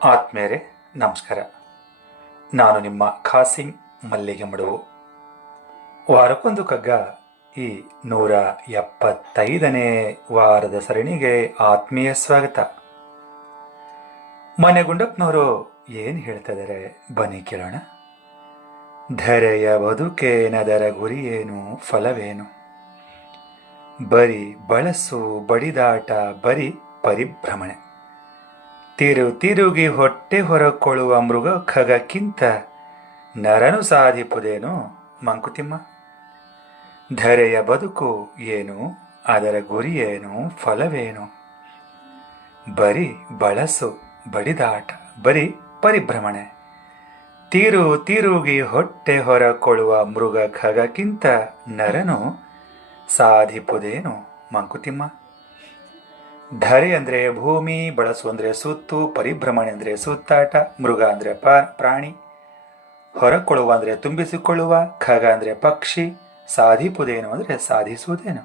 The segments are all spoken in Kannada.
ಆತ್ಮೇರೆ ನಮಸ್ಕಾರ. ನಾನು ನಿಮ್ಮ ಖಾಸಿಂ ಮಲ್ಲಿಗೆ ಮಡುವು. ವಾರಕ್ಕೊಂದು ಕಗ್ಗ ಈ 175ನೇ ವಾರದ ಸರಣಿಗೆ ಆತ್ಮೀಯ ಸ್ವಾಗತ. ಮನೆ ಗುಂಡಪ್ಪನವರು ಏನು ಹೇಳ್ತಾ ಇದ್ದಾರೆ ಬನ್ನಿ ಕೇಳೋಣ. ಧರೆಯ ಬದುಕೇನದರ ಗುರಿಯೇನು ಫಲವೇನು, ಬರಿ ಬಳಸು ಬಡಿದಾಟ ಬರಿ ಪರಿಭ್ರಮಣೆ, ತಿರುಗಿ ಹೊಟ್ಟೆ ಹೊರಕೊಳ್ಳುವ ಮೃಗ ಖಗಕ್ಕಿಂತ ನರನು ಸಾಧಿಪುದೇನು ಮಂಕುತಿಮ್ಮ. ಧರೆಯ ಬದುಕು ಏನು, ಅದರ ಗುರಿಯೇನು ಫಲವೇನು, ಬರಿ ಬಳಸು ಬಡಿದಾಟ ಬರಿ ಪರಿಭ್ರಮಣೆ, ತಿರುಗಿ ಹೊಟ್ಟೆ ಹೊರಕೊಳ್ಳುವ ಮೃಗ ಖಗಕ್ಕಿಂತ ನರನು ಸಾಧಿಪುದೇನು ಮಂಕುತಿಮ್ಮ. ಧರೆ ಅಂದರೆ ಭೂಮಿ, ಬಳಸು ಅಂದರೆ ಸುತ್ತು, ಪರಿಭ್ರಮಣೆ ಅಂದರೆ ಸುತ್ತಾಟ, ಮೃಗ ಅಂದರೆ ಪ್ರಾಣಿ, ಹೊರಕೊಳ್ಳುವ ಅಂದರೆ ತುಂಬಿಸಿಕೊಳ್ಳುವ, ಖಗ ಅಂದರೆ ಪಕ್ಷಿ, ಸಾಧಿಪುದೇನು ಅಂದರೆ ಸಾಧಿಸುವುದೇನು.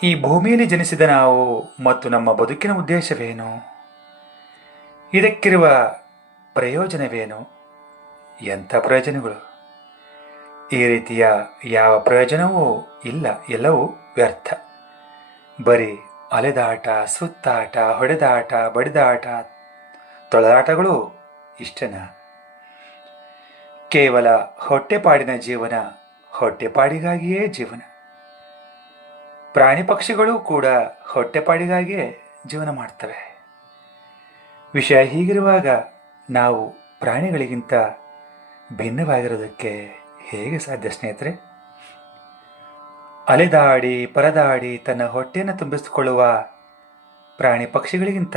ಈ ಭೂಮಿಯಲ್ಲಿ ಜನಿಸಿದ ನಾವು ಮತ್ತು ನಮ್ಮ ಬದುಕಿನ ಉದ್ದೇಶವೇನು, ಇದಕ್ಕಿರುವ ಪ್ರಯೋಜನವೇನು, ಎಂಥ ಪ್ರಯೋಜನಗಳು? ಈ ರೀತಿಯ ಯಾವ ಪ್ರಯೋಜನವೂ ಇಲ್ಲ, ಎಲ್ಲವೂ ವ್ಯರ್ಥ. ಬರೀ ಅಲೆದಾಟ, ಸುತ್ತಾಟ, ಹೊಡೆದಾಟ, ಬಡಿದಾಟ, ತೊಳೆದಾಟಗಳು ಇಷ್ಟೇನಾ? ಕೇವಲ ಹೊಟ್ಟೆಪಾಡಿನ ಜೀವನ, ಹೊಟ್ಟೆಪಾಡಿಗಾಗಿಯೇ ಜೀವನ. ಪ್ರಾಣಿ ಪಕ್ಷಿಗಳು ಕೂಡ ಹೊಟ್ಟೆಪಾಡಿಗಾಗಿಯೇ ಜೀವನ ಮಾಡ್ತವೆ. ವಿಷಯ ಹೀಗಿರುವಾಗ ನಾವು ಪ್ರಾಣಿಗಳಿಗಿಂತ ಭಿನ್ನವಾಗಿರೋದಕ್ಕೆ ಹೇಗೆ ಸಾಧ್ಯ ಸ್ನೇಹಿತರೆ? ಅಲೆದಾಡಿ ಪರದಾಡಿ ತನ್ನ ಹೊಟ್ಟೆಯನ್ನು ತುಂಬಿಸಿಕೊಳ್ಳುವ ಪ್ರಾಣಿ ಪಕ್ಷಿಗಳಿಗಿಂತ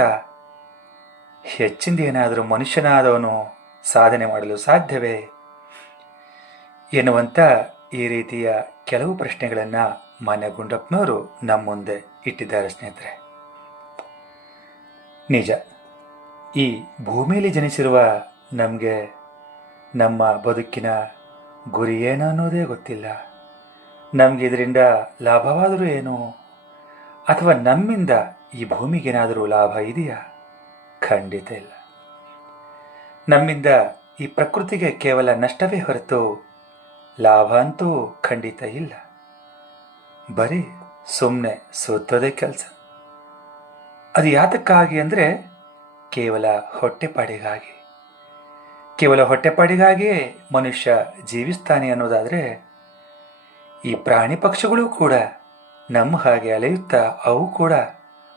ಹೆಚ್ಚಿಂದ ಏನಾದರೂ ಮನುಷ್ಯನಾದವನು ಸಾಧನೆ ಮಾಡಲು ಸಾಧ್ಯವೇ ಎನ್ನುವಂಥ ಈ ರೀತಿಯ ಕೆಲವು ಪ್ರಶ್ನೆಗಳನ್ನು ಮಾನ್ಯ ಗುಂಡಪ್ಪನವರು ನಮ್ಮ ಮುಂದೆ ಇಟ್ಟಿದ್ದಾರೆ ಸ್ನೇಹಿತರೆ. ನಿಜ, ಈ ಭೂಮಿಯಲ್ಲಿ ಜನಿಸಿರುವ ನಮಗೆ ನಮ್ಮ ಬದುಕಿನ ಗುರಿ ಏನು ಅನ್ನೋದೇ ಗೊತ್ತಿಲ್ಲ. ನಮಗೆ ಇದರಿಂದ ಲಾಭವಾದರೂ ಏನು, ಅಥವಾ ನಮ್ಮಿಂದ ಈ ಭೂಮಿಗೇನಾದರೂ ಲಾಭ ಇದೆಯಾ? ಖಂಡಿತ ಇಲ್ಲ. ನಮ್ಮಿಂದ ಈ ಪ್ರಕೃತಿಗೆ ಕೇವಲ ನಷ್ಟವೇ ಹೊರತು ಲಾಭ ಅಂತೂ ಖಂಡಿತ ಇಲ್ಲ. ಬರೀ ಸುಮ್ಮನೆ ಸುತ್ತೋದೇ ಕೆಲಸ. ಅದು ಯಾತಕ್ಕಾಗಿ ಅಂದರೆ ಕೇವಲ ಹೊಟ್ಟೆಪಾಡಿಗಾಗಿ. ಕೇವಲ ಹೊಟ್ಟೆಪಾಡಿಗಾಗಿಯೇ ಮನುಷ್ಯ ಜೀವಿಸ್ತಾನೆ ಅನ್ನೋದಾದರೆ, ಈ ಪ್ರಾಣಿ ಪಕ್ಷಿಗಳು ಕೂಡ ನಮ್ಮ ಹಾಗೆ ಅಲೆಯುತ್ತಾ ಅವು ಕೂಡ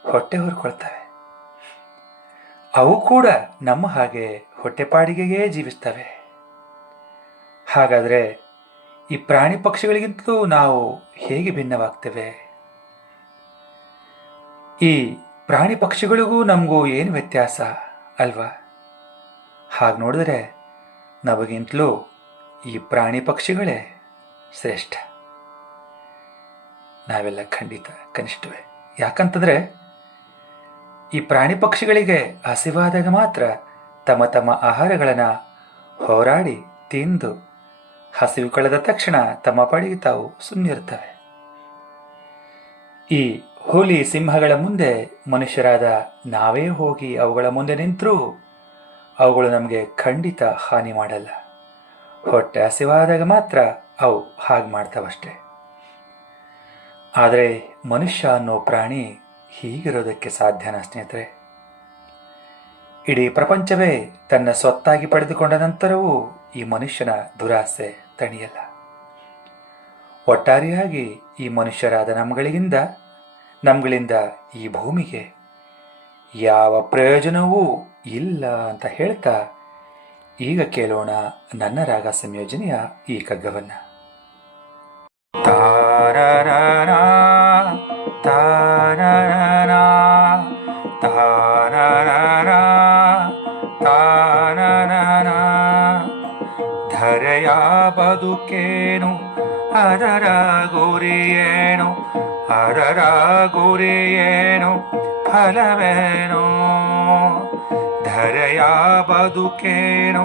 ಹೊಟ್ಟೆ ಹೊರ್ಕೊಳ್ತವೆ. ಅವು ಕೂಡ ನಮ್ಮ ಹಾಗೆ ಹೊಟ್ಟೆಪಾಡಿಗೆಯೇ ಜೀವಿಸ್ತವೆ. ಹಾಗಾದರೆ ಈ ಪ್ರಾಣಿ ಪಕ್ಷಿಗಳಿಗಿಂತಲೂ ನಾವು ಹೇಗೆ ಭಿನ್ನವಾಗ್ತೇವೆ? ಈ ಪ್ರಾಣಿ ಪಕ್ಷಿಗಳಿಗೂ ನಮಗೂ ಏನು ವ್ಯತ್ಯಾಸ ಅಲ್ವಾ? ಹಾಗೆ ನೋಡಿದ್ರೆ ನಮಗಿಂತಲೂ ಈ ಪ್ರಾಣಿ ಪಕ್ಷಿಗಳೇ ಶ್ರೇಷ್ಠ. ನಾವೆಲ್ಲ ಖಂಡಿತ ಕನಿಷ್ಠವೇ. ಯಾಕಂತಂದರೆ ಈ ಪ್ರಾಣಿ ಪಕ್ಷಿಗಳಿಗೆ ಹಸಿವಾದಾಗ ಮಾತ್ರ ತಮ್ಮ ತಮ್ಮ ಆಹಾರಗಳನ್ನು ಹೋರಾಡಿ ತಿಂದು ಹಸಿವು ಕಳೆದ ತಕ್ಷಣ ತಮ್ಮ ಪಾಡಿಗೆ ತಾವು ಸುಮ್ಮನಿರುತ್ತವೆ. ಈ ಹುಲಿ ಸಿಂಹಗಳ ಮುಂದೆ ಮನುಷ್ಯರಾದ ನಾವೇ ಹೋಗಿ ಅವುಗಳ ಮುಂದೆ ನಿಂತರೂ ಅವುಗಳು ನಮಗೆ ಖಂಡಿತ ಹಾನಿ ಮಾಡಲ್ಲ. ಹೊಟ್ಟೆ ಹಸಿವಾದಾಗ ಮಾತ್ರ ಅವು ಹಾಗೆ ಮಾಡ್ತಾವಷ್ಟೆ. ಆದರೆ ಮನುಷ್ಯ ಅನ್ನೋ ಪ್ರಾಣಿ ಹೀಗಿರೋದಕ್ಕೆ ಸಾಧ್ಯನಾ ಸ್ನೇಹಿತರೆ? ಇಡೀ ಪ್ರಪಂಚವೇ ತನ್ನ ಸ್ವತ್ತಾಗಿ ಪಡೆದುಕೊಂಡ ನಂತರವೂ ಈ ಮನುಷ್ಯನ ದುರಾಸೆ ತಣಿಯಲ್ಲ. ಒಟ್ಟಾರೆಯಾಗಿ ಈ ಮನುಷ್ಯರಾದ ನಮ್ಗಳಿಂದ ಈ ಭೂಮಿಗೆ ಯಾವ ಪ್ರಯೋಜನವೂ ಇಲ್ಲ ಅಂತ ಹೇಳ್ತಾ ಈಗ ಕೇಳೋಣ ನನ್ನ ರಾಗ ಸಂಯೋಜನೆಯ ಈ ಕಗ್ಗವನ್ನು. ತಾರರನ ತಾರರನ ತಾರರನ ತಾರರನ. ಧರೆಯ ಬದುಕೇನು, ಅದರ ಗುರಿಯೇನು, ಅದರ ಗುರಿಯೇನು ಫಲವೇನು, ಧರೆಯ ಬದುಕೇನು,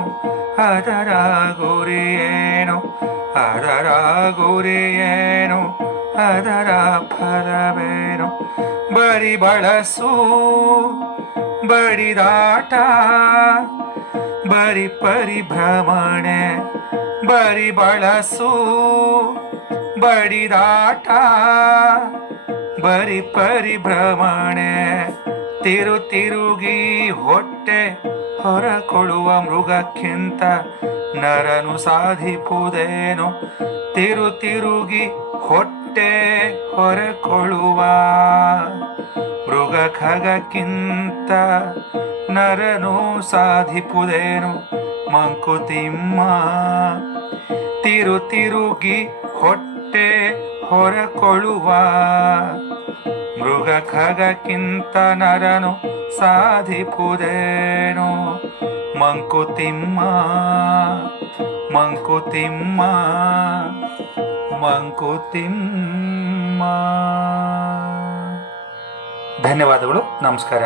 ಅದರ ಗುರಿಯೇನು, ಅದರ ಗುರಿಯೇನು, ಅದರ ಫಲವೇನು, ಬರಿ ಬಳಸು ಬಡಿದಾಟ ಬರಿ ಪರಿಭ್ರಮಣೆ ಬರಿ ಬಳಸು ಬಡಿದಾಟ ಬರಿ ಪರಿಭ್ರಮಣೆ ತಿರುಗಿ ಹೊಟ್ಟೆ ಹೊರಕೊಳ್ಳುವ ಮೃಗಕ್ಕಿಂತ ನರನು ಸಾಧಿಪುದೇನು ತಿರುಗಿ ಹೊಟ್ಟೆ ಹೊರಕೊಳ್ಳುವ ಮೃಗ ಖಗಕ್ಕಿಂತ ನರನು ಸಾಧಿಪುದೇನು ಮಂಕುತಿಮ್ಮ ತಿರುಗಿ ಹೊಟ್ಟೆ ಹೊರಕೊಳ್ಳುವ ಮೃಗ ಖಗಕ್ಕಿಂತ ನರನು ಸಾಧಿಪುದೇನು ಮಂಕುತಿಮ್ಮ ಮಂಕುತಿಮ್ಮ ಮಂಕುತಿಮ್ಮ. ಧನ್ಯವಾದಗಳು. ನಮಸ್ಕಾರ.